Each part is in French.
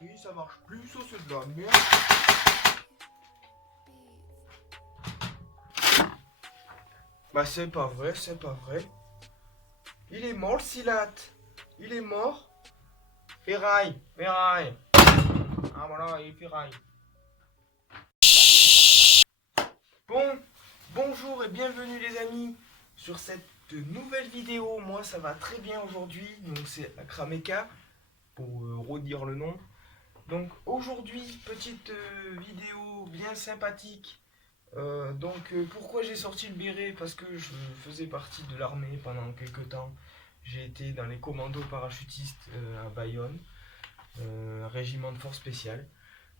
batterie, ça marche plus, ça c'est de la merde. Bah c'est pas vrai, c'est pas vrai. Il est mort, Silat. Il est mort. Ferraille, ferraille. Ah voilà, il est ferraille. Bon, bonjour et bienvenue les amis sur cette nouvelle vidéo. Moi ça va très bien aujourd'hui, donc c'est Akrameka pour redire le nom. Donc aujourd'hui, petite vidéo bien sympathique. Pourquoi j'ai sorti le béret? Parce que je faisais partie de l'armée pendant quelques temps. J'ai été dans les commandos parachutistes à Bayonne, un régiment de force spéciale.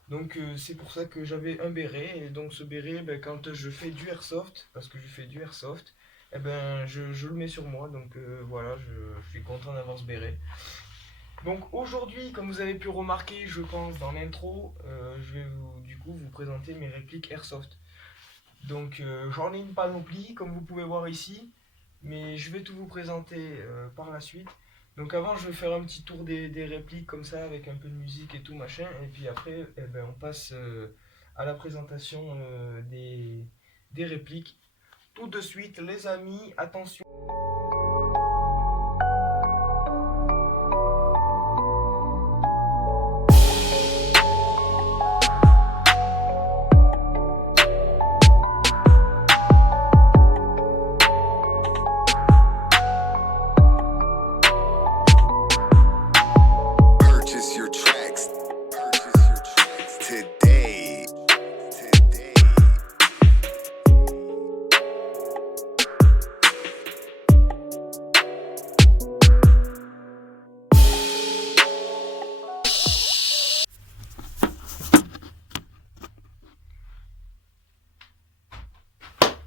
Donc c'est pour ça que j'avais un béret. Et donc ce béret, ben, quand je fais du airsoft, parce que je fais du airsoft, eh ben, je le mets sur moi. Donc voilà, je suis content d'avoir ce béret. Donc aujourd'hui, comme vous avez pu remarquer, je pense dans l'intro, je vais du coup vous présenter mes répliques airsoft. Donc j'en ai une panoplie comme vous pouvez voir ici, mais je vais tout vous présenter par la suite. Donc avant je vais faire un petit tour des répliques comme ça avec un peu de musique et tout machin, et puis après eh ben, on passe à la présentation des répliques. Tout de suite les amis, attention. Purchase your tracks. Purchase your tracks today. Today.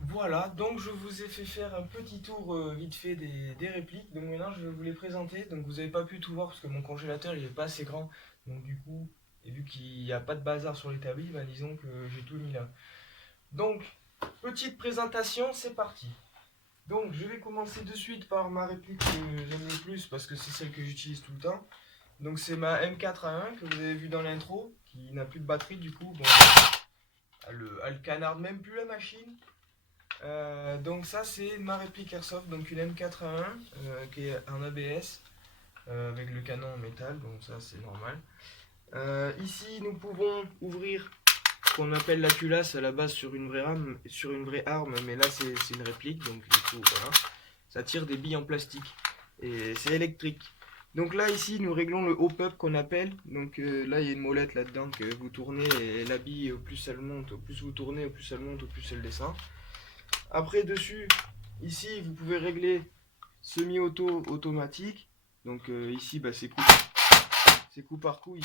Voilà, donc je vous ai fait faire un petit tour vite fait des répliques. Donc maintenant je vais vous les présenter. Donc vous n'avez pas pu tout voir parce que mon congélateur il est pas assez grand. Donc du coup, et vu qu'il n'y a pas de bazar sur l'établi, bah, disons que j'ai tout mis là. Donc, petite présentation, c'est parti. Donc je vais commencer de suite par ma réplique que j'aime le plus parce que c'est celle que j'utilise tout le temps. Donc c'est ma M4A1 que vous avez vu dans l'intro, qui n'a plus de batterie du coup. Bon, elle canarde même plus la machine. Donc ça c'est ma réplique airsoft, donc une M4A1 qui est en ABS avec le canon en métal, donc ça c'est normal. Ici nous pouvons ouvrir ce qu'on appelle la culasse à la base sur une vraie arme, mais là c'est une réplique, donc du coup voilà. Ça tire des billes en plastique et c'est électrique. Donc là ici nous réglons le hop-up qu'on appelle, donc là il y a une molette là-dedans que vous tournez et la bille au plus elle monte, au plus vous tournez, au plus elle monte, au plus elle descend. Après dessus, ici vous pouvez régler semi-auto, automatique. Donc ici bah, c'est coup par coup.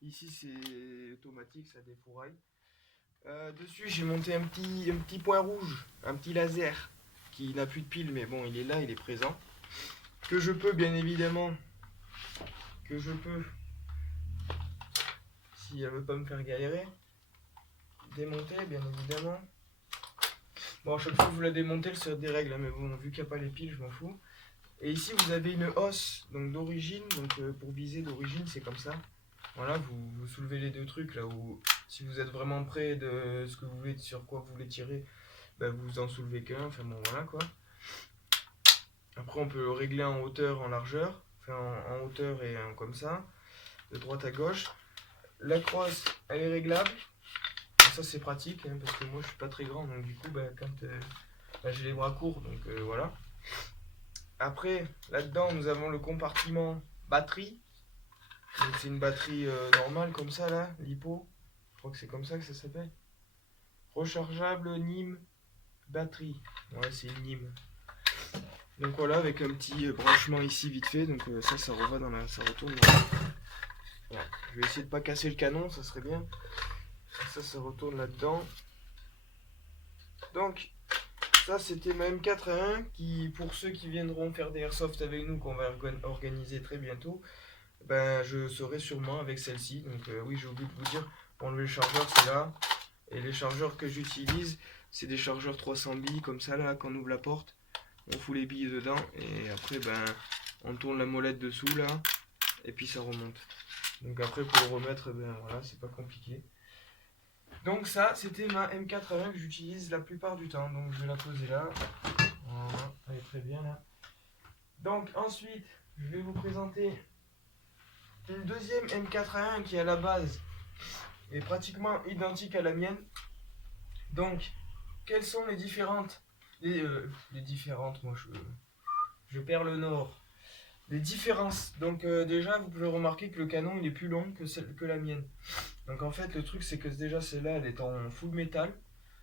Ici c'est automatique, ça défouraille. Dessus j'ai monté un petit point rouge, un petit laser qui n'a plus de pile mais bon il est là, il est présent. Que je peux bien évidemment, si elle veut pas me faire galérer, démonter bien évidemment. Bon, à chaque fois que vous la démontez, elle se dérègle, hein, mais bon, vu qu'il n'y a pas les piles, je m'en fous. Et ici, vous avez une hausse donc d'origine, donc pour viser d'origine, c'est comme ça. Voilà, vous soulevez les deux trucs, là où, si vous êtes vraiment près de ce que vous voulez, sur quoi vous voulez tirer, ben, vous en soulevez qu'un, enfin bon, voilà quoi. Après, on peut le régler en hauteur, en largeur, enfin en hauteur et comme ça, de droite à gauche. La crosse, elle est réglable. Ça c'est pratique hein, parce que moi je suis pas très grand donc du coup quand j'ai les bras courts donc voilà. Après là-dedans nous avons le compartiment batterie. Donc c'est une batterie normale comme ça là, lipo. Je crois que c'est comme ça que ça s'appelle. Rechargeable NIM batterie. Ouais c'est une NIM. Donc voilà avec un petit branchement ici vite fait donc ça retourne dans la... Voilà. Je vais essayer de pas casser le canon, ça serait bien. Ça retourne là-dedans. Donc, ça c'était ma M4A1 qui, pour ceux qui viendront faire des airsoft avec nous, qu'on va organiser très bientôt, ben je serai sûrement avec celle-ci. Donc oui, j'ai oublié de vous dire, pour enlever le chargeur c'est là. Et les chargeurs que j'utilise, c'est des chargeurs 300 billes comme ça là, quand on ouvre la porte, on fout les billes dedans et après ben on tourne la molette dessous là, et puis ça remonte. Donc après pour le remettre, eh ben, voilà, c'est pas compliqué. Donc ça, c'était ma M80 que j'utilise la plupart du temps. Donc je vais la poser là. Voilà, elle est très bien là. Donc ensuite, je vais vous présenter une deuxième M81 qui à la base est pratiquement identique à la mienne. Donc, quelles sont les différentes... les différentes, moi je perds le nord. Les différences. Donc déjà, vous pouvez remarquer que le canon il est plus long que la mienne. Donc en fait, le truc c'est que déjà celle-là, elle est en full métal.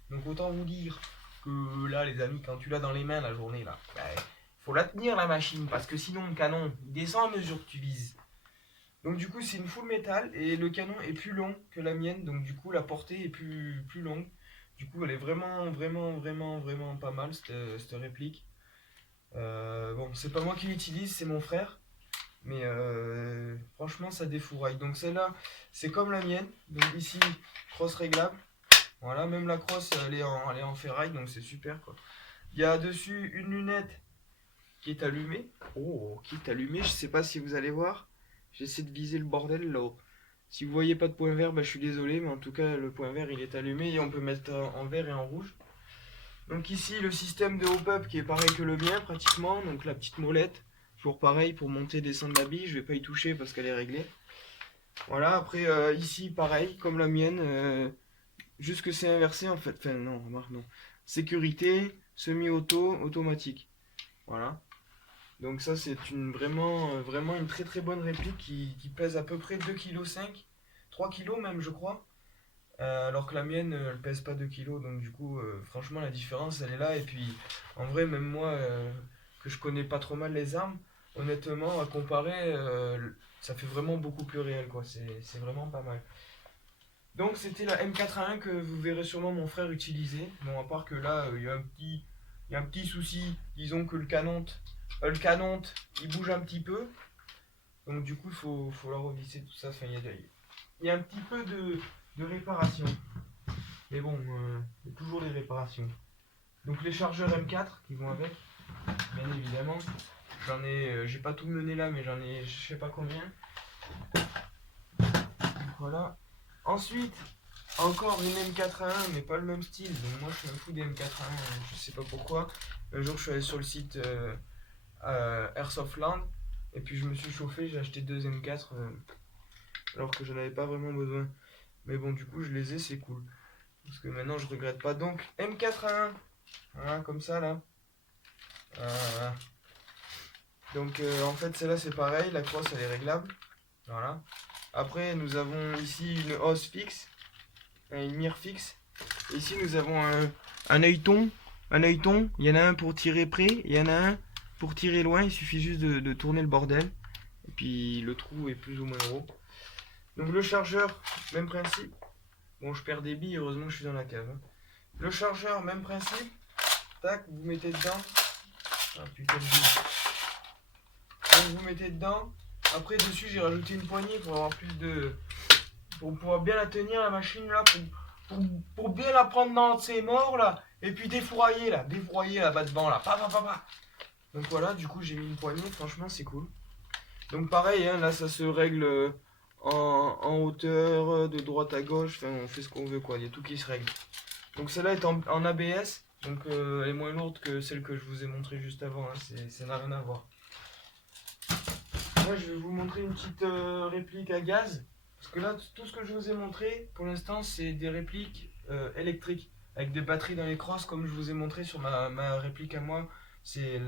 Donc autant vous dire que là, les amis, quand tu l'as dans les mains la journée, là, bah, faut la tenir la machine, parce que sinon le canon, il descend à mesure que tu vises. Donc du coup, c'est une full métal, et le canon est plus long que la mienne, donc du coup, la portée est plus longue. Du coup, elle est vraiment pas mal, cette réplique. Bon, c'est pas moi qui l'utilise, c'est mon frère. Mais franchement, ça défouraille. Donc celle-là, c'est comme la mienne. Donc ici, crosse réglable. Voilà, même la crosse, elle est en ferraille, donc c'est super quoi. Il y a dessus une lunette qui est allumée. Oh, qui est allumée, je sais pas si vous allez voir. J'essaie de viser le bordel là-haut. Si vous voyez pas de point vert, bah, je suis désolé, mais en tout cas, le point vert il est allumé et on peut mettre en vert et en rouge. Donc ici, le système de hop-up qui est pareil que le mien pratiquement. Donc la petite molette, toujours pareil pour monter et descendre la bille. Je vais pas y toucher parce qu'elle est réglée. Voilà, après ici, pareil, comme la mienne. Juste que c'est inversé en fait. Enfin, non, remarque, non. Sécurité, semi-auto, automatique. Voilà. Donc ça, c'est vraiment une très bonne réplique qui pèse à peu près 2,5 kg. 3 kg même, je crois. Alors que la mienne, elle pèse pas 2 kg. Donc du coup, franchement, la différence, elle est là. Et puis, en vrai, même moi, que je connais pas trop mal les armes, honnêtement, à comparer, ça fait vraiment beaucoup plus réel, quoi. C'est vraiment pas mal. Donc c'était la M81 que vous verrez sûrement mon frère utiliser. Bon, à part que là, il y a un petit souci. Disons que le canon, il bouge un petit peu. Donc du coup, faut la revisser, tout ça. Enfin, il y a un petit peu de réparation. Mais bon, il y a toujours des réparations. Donc les chargeurs M4 qui vont avec, bien évidemment. J'ai pas tout mené là, mais j'en ai, je sais pas combien. Donc voilà. Ensuite, encore une M81, mais pas le même style. Donc moi, je suis un fou des M81, je sais pas pourquoi. Un jour, je suis allé sur le site Airsoftland, et puis je me suis chauffé, j'ai acheté deux M4, alors que je n'en avais pas vraiment besoin. Mais bon, du coup, je les ai, c'est cool. Parce que maintenant, je regrette pas. Donc, M81, voilà, comme ça, là. Voilà. Donc, en fait, celle-là, c'est pareil, la crosse, elle est réglable. Voilà. Après, nous avons ici une hausse fixe, une mire fixe. Et ici, nous avons un œilleton. Un œilleton, il y en a un pour tirer près, il y en a un pour tirer loin. Il suffit juste de tourner le bordel. Et puis, le trou est plus ou moins gros. Donc, le chargeur, même principe. Bon, je perds des billes, heureusement, je suis dans la cave. Le chargeur, même principe. Tac, vous mettez dedans. Ah, putain de billes. Donc, vous mettez dedans. Après, dessus, j'ai rajouté une poignée pour avoir plus de... Pour pouvoir bien la tenir, la machine, là. Pour bien la prendre dans ses morts, là. Et puis défourailler, là. Défourailler, là, bas devant, là. Pa. Donc voilà, du coup, j'ai mis une poignée. Franchement, c'est cool. Donc pareil, hein, là, ça se règle en hauteur, de droite à gauche. Enfin, on fait ce qu'on veut, quoi. Il y a tout qui se règle. Donc celle-là est en ABS. Donc elle est moins lourde que celle que je vous ai montrée juste avant. Hein. Ça n'a rien à voir. Moi, je vais vous montrer une petite réplique à gaz. Parce que là, tout ce que je vous ai montré, pour l'instant, c'est des répliques électriques. Avec des batteries dans les crosses, comme je vous ai montré sur ma réplique à moi. C'est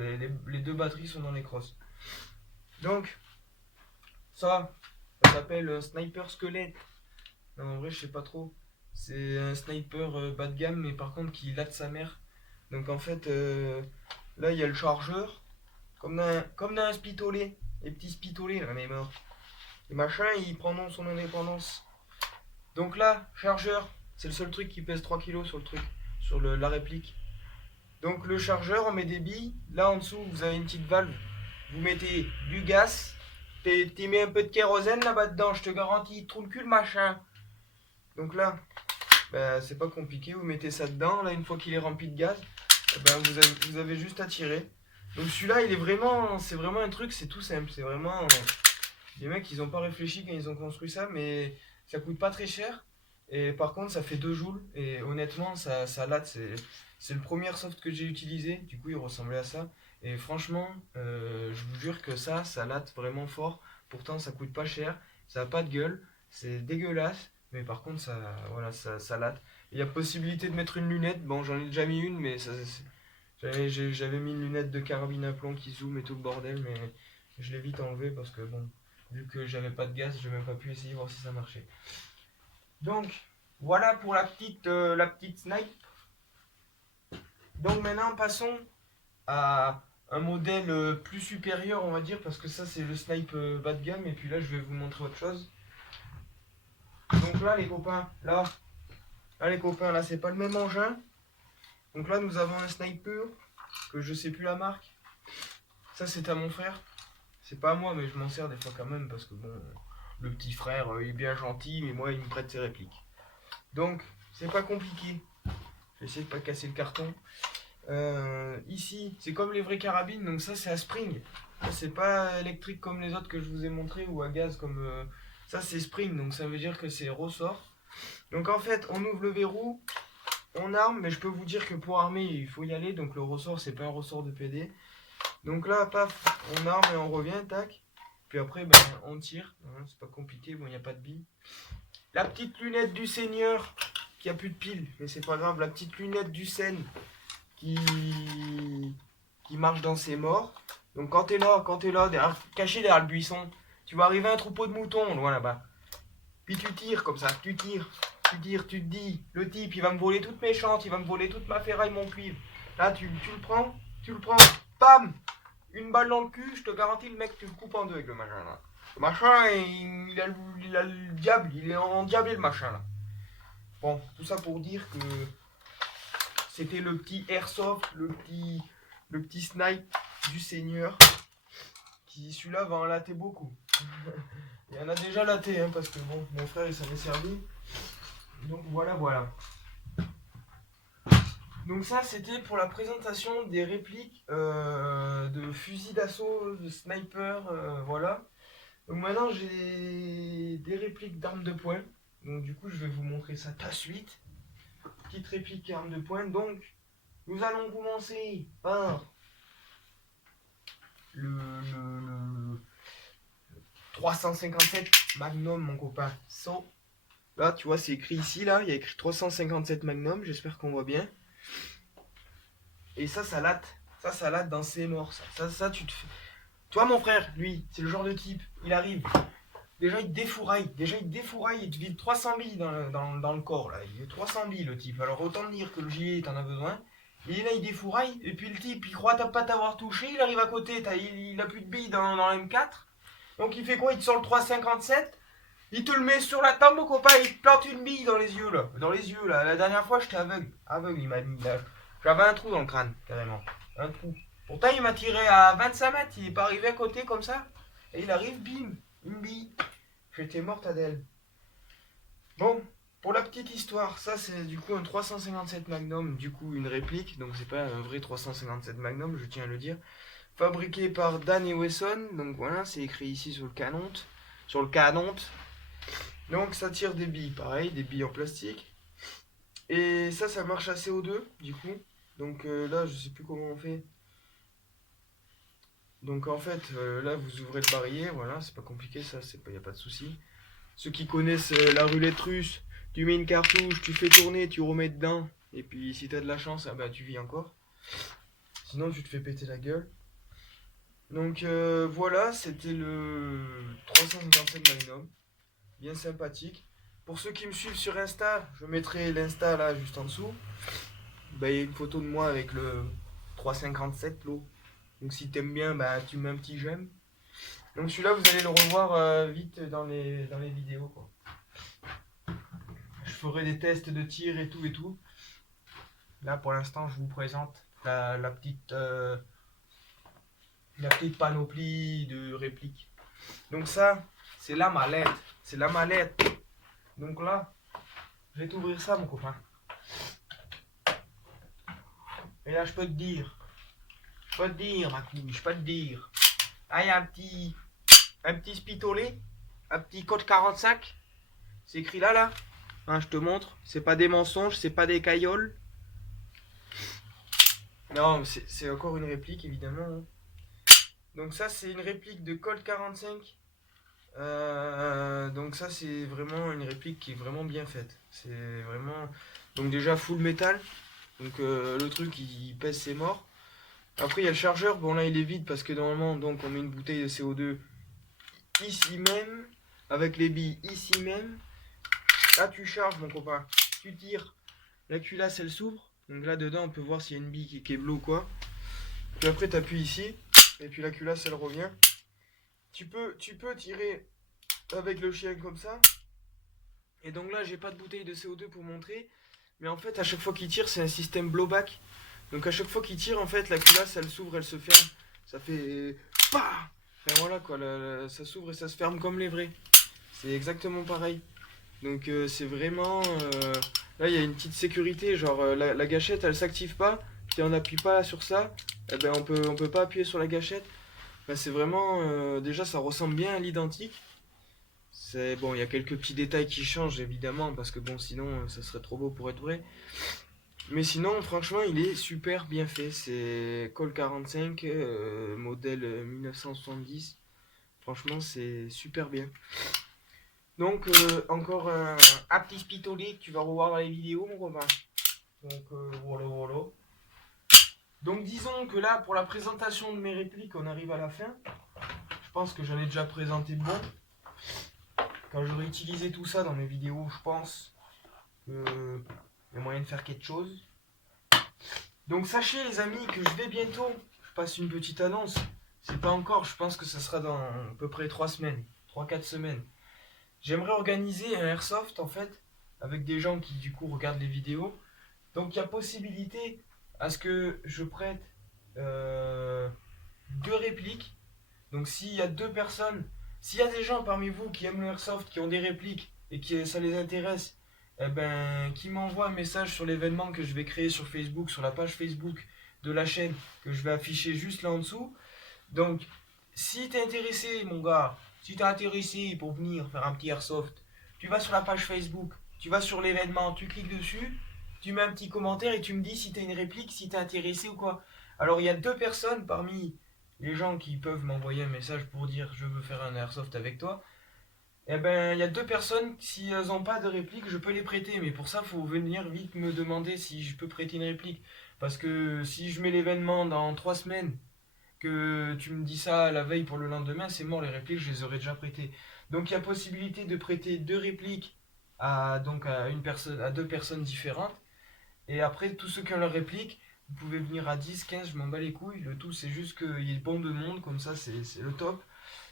les deux batteries sont dans les crosses. Donc, ça s'appelle un sniper squelette. Non, en vrai, je sais pas trop. C'est un sniper bas de gamme, mais par contre qui latte sa mère. Donc en fait, là, il y a le chargeur. Comme dans un spitolet. Les petits spitolets, là, mais mort. Les machins, ils prendront son indépendance. Donc là, chargeur, c'est le seul truc qui pèse 3 kg sur le truc, sur la réplique. Donc le chargeur, on met des billes. Là en dessous, vous avez une petite valve. Vous mettez du gaz. Tu mets un peu de kérosène là-bas dedans, je te garantis, il trouve le cul le machin. Donc là, ben, c'est pas compliqué, vous mettez ça dedans. Là, une fois qu'il est rempli de gaz, ben, vous avez juste à tirer. Donc celui-là, c'est vraiment un truc, c'est tout simple. C'est vraiment Les mecs, ils ont pas réfléchi quand ils ont construit ça, mais ça coûte pas très cher. Et par contre, ça fait 2 joules. Et honnêtement, ça latte. C'est le premier soft que j'ai utilisé. Du coup, il ressemblait à ça. Et franchement, je vous jure que ça latte vraiment fort. Pourtant, ça coûte pas cher. Ça a pas de gueule. C'est dégueulasse. Mais par contre, voilà, ça latte. Il y a possibilité de mettre une lunette. Bon, j'en ai déjà mis une, mais j'avais mis une lunette de carabine à plomb qui zoom et tout le bordel. Mais je l'ai vite enlevé parce que bon, vu que j'avais pas de gaz, j'ai même pas pu essayer voir si ça marchait. Donc, voilà pour la petite snipe. Donc maintenant, passons à un modèle plus supérieur, on va dire, parce que ça, c'est le snipe bas de gamme. Et puis là, je vais vous montrer autre chose. Donc là, les copains, là, c'est pas le même engin. Donc là, nous avons un sniper, que je sais plus la marque. Ça, c'est à mon frère. C'est pas à moi, mais je m'en sers des fois quand même, parce que bon, le petit frère, il est bien gentil, mais moi, il me prête ses répliques. Donc, c'est pas compliqué. Je vais essayer de pas casser le carton. Ici, c'est comme les vraies carabines, donc ça, c'est à spring. Ça, c'est pas électrique comme les autres que je vous ai montré, ou à gaz comme... ça, c'est spring, donc ça veut dire que c'est ressort. Donc en fait, on ouvre le verrou, on arme, mais je peux vous dire que pour armer, il faut y aller, donc le ressort, c'est pas un ressort de PD. Donc là, paf, on arme et on revient, tac. Puis après, ben, on tire, hein, c'est pas compliqué, bon, il n'y a pas de bille. La petite lunette du seigneur, qui a plus de pile, mais c'est pas grave, la petite lunette du Seine, qui marche dans ses morts. Donc quand t'es là, caché derrière le buisson, tu vas arriver à un troupeau de moutons, loin là-bas. Puis tu tires comme ça, tu tires, tu te dis, le type, il va me voler toutes mes chantes, il va me voler toute ma ferraille, mon cuivre. Là, tu le prends, bam, une balle dans le cul, je te garantis, le mec, tu le coupes en deux avec le machin là. Le machin, il a le diable, il est endiablé le machin là. Bon, tout ça pour dire que c'était le petit airsoft, le petit snipe du seigneur. Qui celui-là va en latter beaucoup. Il y en a déjà laté, hein, parce que bon, mon frère il s'en est servi. Donc voilà. Donc ça c'était pour la présentation des répliques de fusils d'assaut, de sniper, voilà. Donc maintenant j'ai des répliques d'armes de poing. Donc du coup je vais vous montrer ça ta suite. Petite réplique armes de poing. Donc nous allons commencer par le 357 Magnum, mon copain. Là, tu vois, c'est écrit ici, là. Il y a écrit 357 Magnum. J'espère qu'on voit bien. Et ça latte. Ça latte dans ses morts. Ça, tu te fais. Toi, mon frère, lui, c'est le genre de type. Il arrive. Déjà, il te défouraille. Il te vide 300 billes dans le corps, là. Il est 300 billes, le type. Alors, autant dire que le gilet, t'en as besoin. Et là, il défouraille. Et puis, le type, il croit pas t'avoir touché. Il arrive à côté. Il a plus de billes dans la M4. Donc, il fait quoi? Il te sort le 357. Il te le met sur la table, mon copain. Il te plante une bille dans les yeux, là. La dernière fois, j'étais aveugle. Il m'a mis là. J'avais un trou dans le crâne, carrément. Un trou. Pourtant, il m'a tiré à 25 mètres. Il est pas arrivé à côté comme ça. Et il arrive, bim. Une bille. J'étais morte Adèle. Bon, pour la petite histoire, ça c'est du coup un 357 Magnum, du coup une réplique, donc c'est pas un vrai 357 Magnum, je tiens à le dire. Fabriqué par Dan et Wesson, donc voilà, c'est écrit ici sur le canon. Donc ça tire des billes, pareil, des billes en plastique. Et ça marche à CO2, du coup. Donc là, je sais plus comment on fait. Donc en fait, là vous ouvrez le barillet, voilà, c'est pas compliqué ça, y a pas de souci. Ceux qui connaissent la roulette russe, tu mets une cartouche, tu fais tourner, tu remets dedans, et puis si t'as de la chance, ah bah tu vis encore. Sinon tu te fais péter la gueule. Donc voilà, c'était le 357 Magnum, bien sympathique. Pour ceux qui me suivent sur Insta, je mettrai l'Insta là juste en dessous. Bah, il y a une photo de moi avec le 357 l'eau. Donc si t'aimes bien, bah tu mets un petit j'aime. Donc celui-là, vous allez le revoir vite dans les vidéos, quoi. Je ferai des tests de tir et tout. Là, pour l'instant, je vous présente la petite panoplie de répliques. Donc ça, c'est la mallette. Donc là, je vais t'ouvrir ça, mon copain. Et là, je peux te dire, ma couille, je peux te dire. Ah, il y a un petit un petit spitolet, un petit code 45. C'est écrit là. Hein, je te montre. C'est pas des mensonges, c'est pas des cailloles. Non, c'est encore une réplique évidemment, hein. Donc ça c'est une réplique de Colt 45. Donc ça c'est vraiment une réplique qui est vraiment bien faite. C'est vraiment... Donc déjà full métal. Donc le truc il pèse ses morts. Après il y a le chargeur. Bon là il est vide parce que normalement donc on met une bouteille de CO2 ici même. Avec les billes ici même. Là tu charges mon copain. Tu tires. La culasse elle s'ouvre. Donc là dedans on peut voir s'il y a une bille qui est bleue ou quoi. Puis après tu appuies ici. Et puis la culasse elle revient. Tu peux tirer avec le chien comme ça. Et donc là j'ai pas de bouteille de CO2 pour montrer. Mais en fait à chaque fois qu'il tire c'est un système blowback. Donc à chaque fois qu'il tire en fait la culasse elle s'ouvre, elle se ferme. Ça fait... Bah enfin voilà quoi, ça s'ouvre et ça se ferme comme les vrais. C'est exactement pareil. Donc c'est vraiment... Là il y a une petite sécurité, genre la gâchette elle s'active pas. Si on n'appuie pas sur ça, eh ben on peut pas appuyer sur la gâchette. Ben, c'est vraiment... déjà ça ressemble bien à l'identique. C'est bon, il y a quelques petits détails qui changent évidemment parce que bon sinon ça serait trop beau pour être vrai. Mais sinon franchement il est super bien fait. C'est Colt 45 modèle 1970. Franchement c'est super bien. Donc encore un petit spitolet que tu vas revoir dans les vidéos mon copain. Donc voilà. Donc disons que là pour la présentation de mes répliques on arrive à la fin. Je pense que j'en ai déjà présenté bon. Quand j'aurai utilisé tout ça dans mes vidéos, je pense qu'il y a moyen de faire quelque chose. Donc sachez les amis que je vais bientôt, je passe une petite annonce. C'est pas encore, je pense que ça sera dans à peu près 3 semaines, 3-4 semaines. J'aimerais organiser un airsoft en fait, avec des gens qui du coup regardent les vidéos. Donc il y a possibilité à ce que je prête 2 répliques. Donc s'il y a 2 personnes, s'il y a des gens parmi vous qui aiment le airsoft, qui ont des répliques et qui ça les intéresse, eh ben, qui m'envoient un message sur l'événement que je vais créer sur Facebook, sur la page Facebook de la chaîne que je vais afficher juste là en dessous. Donc si t'es intéressé mon gars, si t'es intéressé pour venir faire un petit airsoft, tu vas sur la page Facebook, tu vas sur l'événement, tu cliques dessus, tu mets un petit commentaire et tu me dis si t'as une réplique, si t'es intéressé ou quoi. Alors il y a 2 personnes parmi les gens qui peuvent m'envoyer un message pour dire je veux faire un airsoft avec toi. Eh ben il y a 2 personnes, si elles n'ont pas de réplique, je peux les prêter. Mais pour ça, il faut venir vite me demander si je peux prêter une réplique. Parce que si je mets l'événement dans 3 semaines, que tu me dis ça la veille pour le lendemain, c'est mort, les répliques, je les aurais déjà prêtées. Donc il y a possibilité de prêter 2 répliques à 2 personnes différentes. Et après, tous ceux qui ont leur réplique, vous pouvez venir à 10, 15, je m'en bats les couilles. Le tout, c'est juste qu'il y ait bon de monde, comme ça, c'est le top.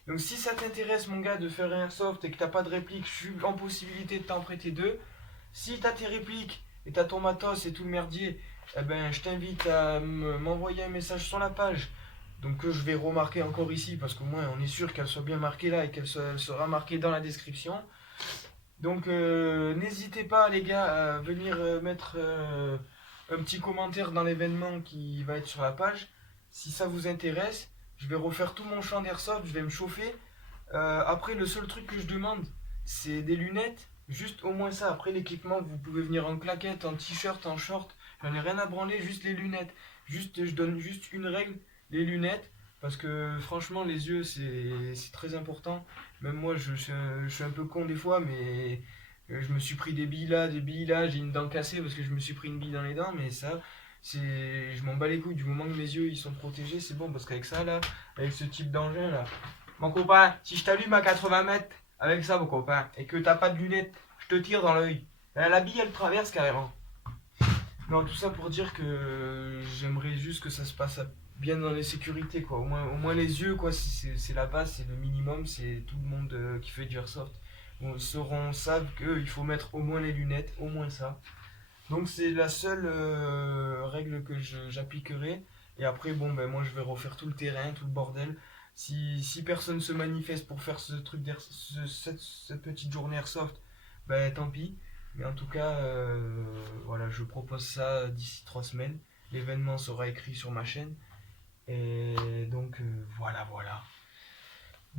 Donc si ça t'intéresse, mon gars, de faire un airsoft et que t'as pas de réplique, je suis en possibilité de t'en prêter 2. Si t'as tes répliques et t'as ton matos et tout le merdier, eh ben, je t'invite à m'envoyer un message sur la page. Donc que je vais remarquer encore ici, parce qu'au moins on est sûr qu'elle soit bien marquée là et qu'elle sera marquée dans la description. Donc n'hésitez pas les gars à venir mettre un petit commentaire dans l'événement qui va être sur la page. Si ça vous intéresse, je vais refaire tout mon champ d'airsoft, je vais me chauffer. Après le seul truc que je demande c'est des lunettes, juste au moins ça. Après l'équipement vous pouvez venir en claquette, en t-shirt, en short, j'en ai rien à branler, juste les lunettes. Juste, je donne juste une règle, les lunettes, parce que franchement les yeux c'est très important. Même moi, je suis un peu con des fois, mais je me suis pris des billes là, j'ai une dent cassée parce que je me suis pris une bille dans les dents, mais ça, je m'en bats les couilles. Du moment que mes yeux ils sont protégés, c'est bon, parce qu'avec ça là, avec ce type d'engin là, mon copain, si je t'allume à 80 mètres avec ça, mon copain, et que t'as pas de lunettes, je te tire dans l'œil. La bille elle traverse carrément. Non, tout ça pour dire que j'aimerais juste que ça se passe bien dans les sécurités, quoi. Au moins les yeux, quoi, c'est la base, c'est le minimum, c'est tout le monde qui fait du airsoft. Bon, savent qu'il faut mettre au moins les lunettes, au moins ça. Donc c'est la seule règle que j'appliquerai. Et après, bon, ben moi je vais refaire tout le terrain, tout le bordel. Si personne se manifeste pour faire ce truc cette petite journée airsoft, ben tant pis. Mais en tout cas, voilà, je propose ça d'ici 3 semaines. L'événement sera écrit sur ma chaîne. Et donc, voilà.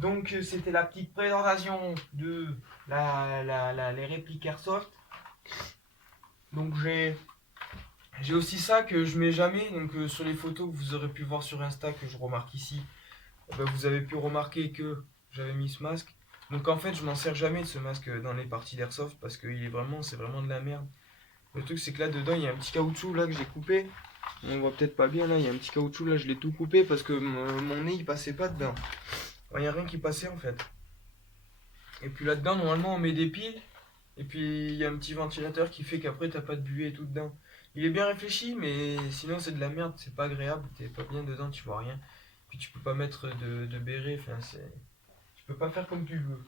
Donc c'était la petite présentation de les répliques Airsoft. Donc j'ai aussi ça que je mets jamais. Donc sur les photos que vous aurez pu voir sur Insta que je remarque ici, vous avez pu remarquer que j'avais mis ce masque. Donc en fait je m'en sers jamais de ce masque dans les parties d'Airsoft parce que c'est vraiment de la merde. Le truc c'est que là dedans il y a un petit caoutchouc là que j'ai coupé. On voit peut-être pas bien là, il y a un petit caoutchouc là, je l'ai tout coupé parce que mon nez il passait pas dedans. Il n'y a rien qui passait en fait. Et puis là-dedans, normalement, on met des piles. Et puis il y a un petit ventilateur qui fait qu'après, t'as pas de buée et tout dedans. Il est bien réfléchi, mais sinon, c'est de la merde. C'est pas agréable. T'es pas bien dedans, tu vois rien. Puis tu peux pas mettre de béret. Enfin, tu peux pas faire comme tu veux.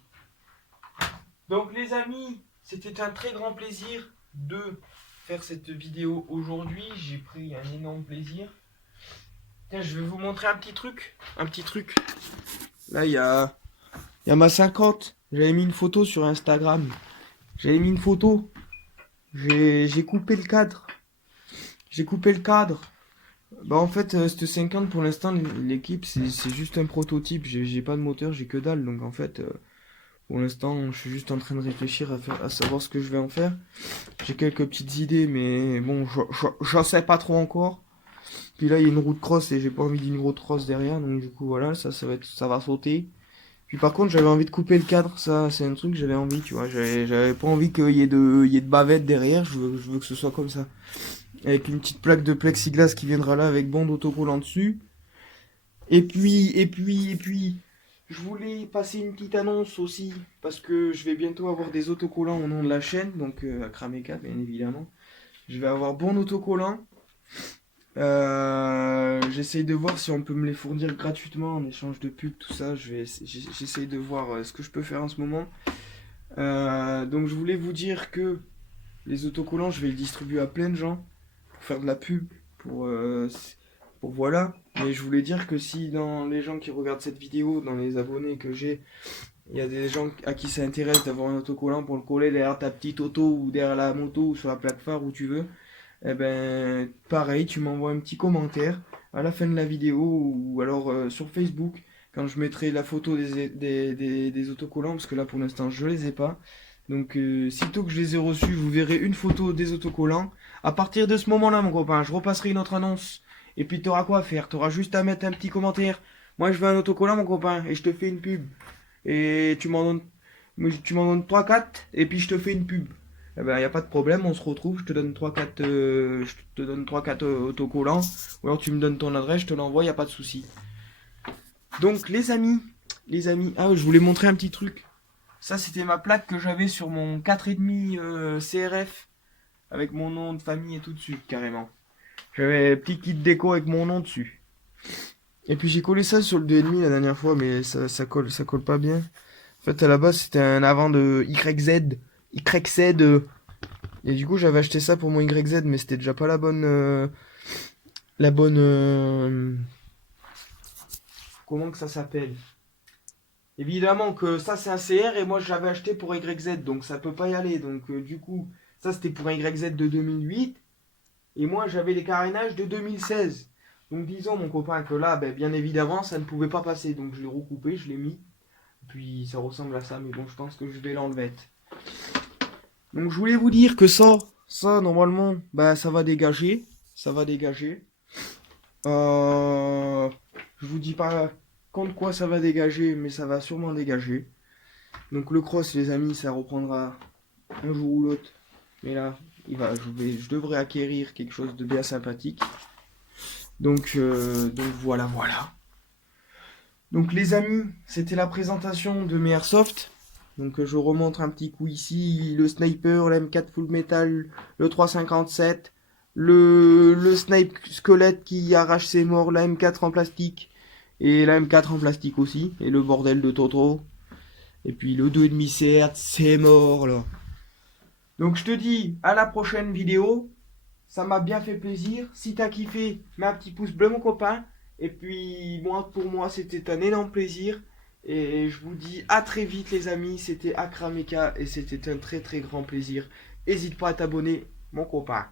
Donc, les amis, c'était un très grand plaisir de faire cette vidéo aujourd'hui. J'ai pris un énorme plaisir. Tiens, je vais vous montrer un petit truc. Un petit truc. Là, il y a ma 50. J'avais mis une photo sur Instagram. J'avais mis une photo. J'ai coupé le cadre. J'ai coupé le cadre. Bah en fait, cette 50 pour l'instant, l'équipe, c'est juste un prototype. J'ai pas de moteur, j'ai que dalle. Donc en fait, pour l'instant, je suis juste en train de réfléchir à savoir ce que je vais en faire. J'ai quelques petites idées, mais bon, j'en sais pas trop encore. Puis là, il y a une route cross et j'ai pas envie d'une route cross derrière. Donc du coup, voilà, ça va sauter. Puis par contre, j'avais envie de couper le cadre, ça c'est un truc que j'avais envie, tu vois. J'avais pas envie qu'il y ait de bavette derrière, je veux que ce soit comme ça. Avec une petite plaque de plexiglas qui viendra là avec bande autocollant dessus. Et puis, je voulais passer une petite annonce aussi, parce que je vais bientôt avoir des autocollants au nom de la chaîne, donc à Krameka bien évidemment. Je vais avoir bon autocollant. J'essaye de voir si on peut me les fournir gratuitement en échange de pub, tout ça. J'essaye de voir ce que je peux faire en ce moment. Donc je voulais vous dire que les autocollants, je vais les distribuer à plein de gens pour faire de la pub, pour voilà. Mais je voulais dire que si dans les gens qui regardent cette vidéo, dans les abonnés que j'ai, il y a des gens à qui ça intéresse d'avoir un autocollant pour le coller derrière ta petite auto ou derrière la moto ou sur la plaque phare où tu veux, eh ben, pareil, tu m'envoies un petit commentaire à la fin de la vidéo ou alors sur Facebook quand je mettrai la photo des autocollants parce que là pour l'instant je les ai pas. Donc sitôt que je les ai reçus, vous verrez une photo des autocollants. À partir de ce moment-là, mon copain, je repasserai une autre annonce. Et puis tu auras quoi à faire? Tu auras juste à mettre un petit commentaire. Moi je veux un autocollant, mon copain, et je te fais une pub. Et tu m'en donnes 3-4 et puis je te fais une pub. Eh ben, y a pas de problème, on se retrouve, je te donne 3-4 autocollants, ou alors tu me donnes ton adresse, je te l'envoie, y a pas de souci. Donc les amis, je voulais montrer un petit truc. Ça c'était ma plaque que j'avais sur mon 4,5 CRF, avec mon nom de famille et tout dessus, carrément. J'avais un petit kit déco avec mon nom dessus. Et puis j'ai collé ça sur le 2,5 la dernière fois, mais ça colle pas bien. En fait, à la base, c'était un avant de YZ. YZ. Et du coup, j'avais acheté ça pour mon YZ, mais c'était déjà pas la bonne. Comment que ça s'appelle? Évidemment que ça, c'est un CR et moi, j'avais acheté pour YZ, donc ça peut pas y aller. Donc, du coup, ça, c'était pour un YZ de 2008. Et moi, j'avais les carénages de 2016. Donc, disons, mon copain, que là, ben, bien évidemment, ça ne pouvait pas passer. Donc, je l'ai recoupé, je l'ai mis. Puis ça ressemble à ça, mais bon, je pense que je vais l'enlever. Donc je voulais vous dire que ça normalement, bah ça va dégager. Ça va dégager. Je vous dis pas contre quoi ça va dégager, mais ça va sûrement dégager. Donc le cross, les amis, ça reprendra un jour ou l'autre. Mais là, je devrais acquérir quelque chose de bien sympathique. Donc voilà. Donc les amis, c'était la présentation de mes airsoft. Donc je remontre un petit coup ici, le sniper, la M4 full metal, le 357, le snipe squelette qui arrache ses morts, la M4 en plastique, et la M4 en plastique aussi, et le bordel de Toto. Et puis le 2,5 CR, c'est mort là. Donc je te dis à la prochaine vidéo. Ça m'a bien fait plaisir. Si t'as kiffé, mets un petit pouce bleu mon copain. Et puis moi, pour moi, c'était un énorme plaisir. Et je vous dis à très vite les amis. C'était Akrameka et c'était un très très grand plaisir. N'hésite pas à t'abonner mon copain.